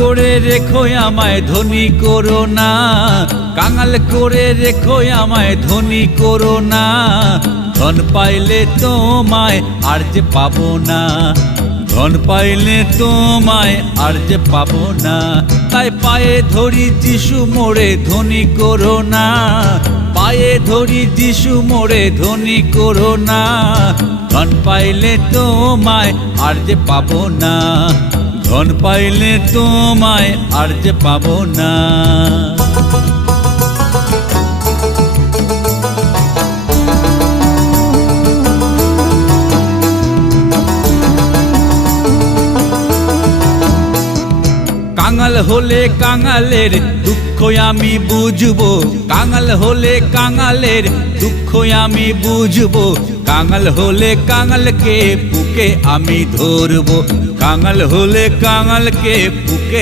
করে রেখো আমায় ধনী করো না, কাঙাল করে রেখো আমায় ধনী করো না। ধন পাইলে তোমায় আর যে পাবো না, ধন পাইলে তোমায় আর যে পাবো না। তাই পায়ে ধরি যিশু মোরে ধনী করো না, পায়ে ধরি যিশু মোরে ধনী করো না। ধন পাইলে তোমায় আর যে পাবো না, ধন পাইলে তোমায় আর যে পাবো না। কাঙাল হলে কাঙালের দুঃখ আমি বুঝবো, কাঙাল হলে কাঙালের দুঃখ আমি বুঝবো। কাঙাল হলে কাঙালকে বুকে আমি ধরবো, কাঙাল হলে কাঙালকে বুকে